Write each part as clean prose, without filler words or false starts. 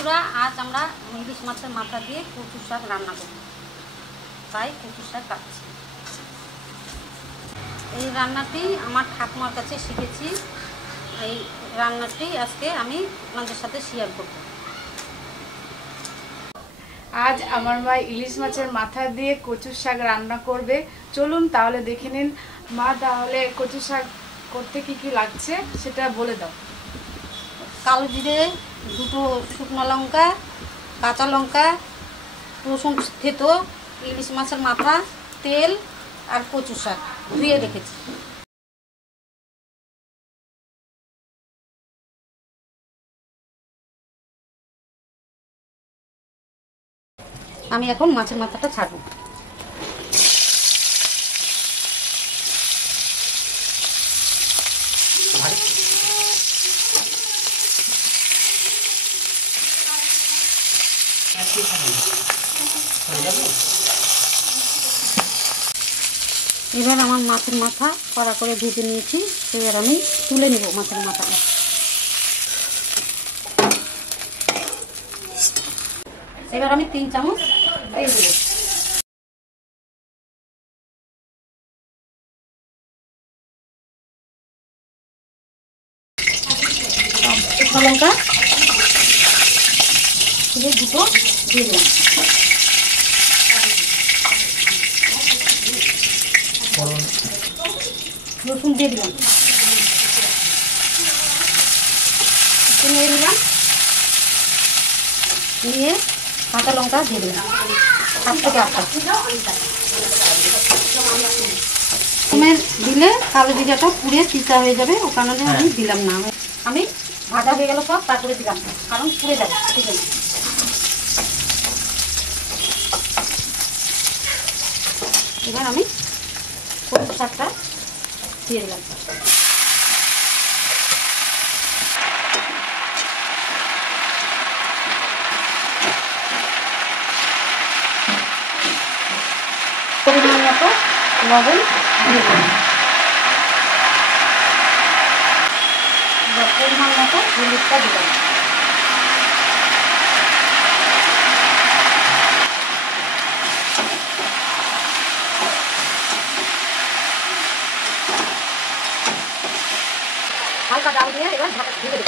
বন্ধুরা, আজ আমরা ইলিশ মাছের মাথা দিয়ে কচু শাক রান্না করব। তাই কচু শাক কাটছি। এই রান্নাটি আমার ঠাকুমার কাছে শিখেছি। এই রান্নাটি আজকে আমি আপনাদের সাথে শেয়ার করব। আজ আমার মা ইলিশ মাছের মাথা দিয়ে কচু শাক রান্না করবে। চলুন তাহলে দেখে নিন। মা, তাহলে কচু শাক করতে কি কি লাগছে সেটা বলে দাও। কালো জিরে, দুটো শুকনো লঙ্কা, কাঁচা লঙ্কা, রসুন থেতো, ইলিশ মাছের মাথা, তেল আর কচু শাক ধুয়ে রেখেছি। আমি এখন মাছের মাথাটা ছাড়ব। এবার আমার মাছের মাথা কড়া করে ভেজে নিয়েছি। এবার আমি তুলে নেব মাছের মাথাটা। এবার আমি 3 চামচ তেল দেব। শুকনো লঙ্কা দুটো দিয়ে দিলাম। রসুন দিয়ে দিলাম, নিয়ে দিলাম, নিয়ে কাঁচা লঙ্কা দিয়ে দিলাম 7 থেকে 8টা। দিলে কালো জিরাটা পুড়ে চিতা হয়ে যাবে, ও কারণে আমি দিলাম না। আমি ভাজা হয়ে গেল সব, তারপরে দিলাম না, কারণ পুড়ে যাবে। ঠিক আছে, এবার আমি কচু শাকটা দিয়ে দিলাম। পরিমাণ মতো লবণ দিয়ে দিলাম, পরিমাণ মতো হলুদটা দিলাম। হালকা ডাল দিয়ে এবার ঢাকা ঢেকে দেবো।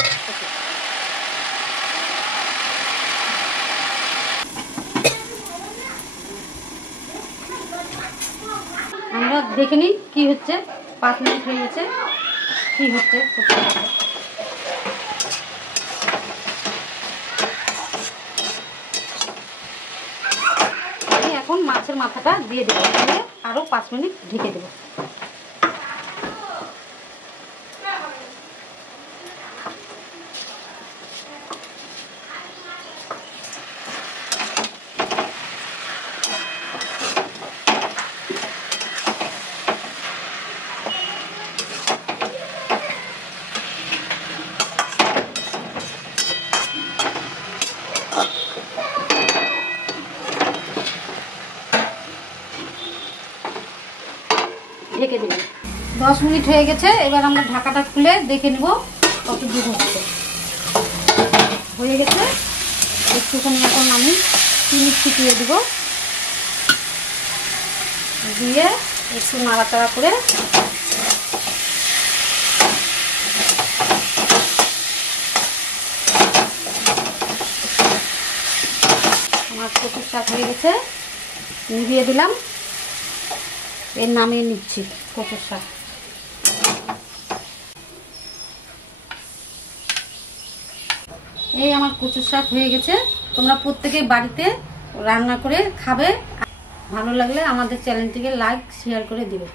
আমরা দেখে নিই কি হচ্ছে। 5 মিনিট হয়ে গেছে, কি হচ্ছে। আমি এখন মাছের মাথাটা দিয়ে দেবো, দিয়ে আরো 5 মিনিট ঢেকে দেবো। ঢেকে দিলাম। 10 মিনিট হয়ে গেছে। এবার আমরা ঢাকাটা খুলে দেখে নেব কত দূর হচ্ছে। হয়ে গেছে। একটুখানি এখন আমি চিনি ছিটিয়ে দেব, দিয়ে একটু নাড়াচাড়া করে আমার কচু শাক হয়ে গেছে, নিভিয়ে দিলাম। এর নামিয়ে নিচ্ছি কচু শাক। এই আমার কচু শাক হয়ে গেছে। তোমরা প্রত্যেকে বাড়িতে রান্না করে খাবে। ভালো লাগলে আমাদের চ্যানেলটিকে লাইক শেয়ার করে দিবে।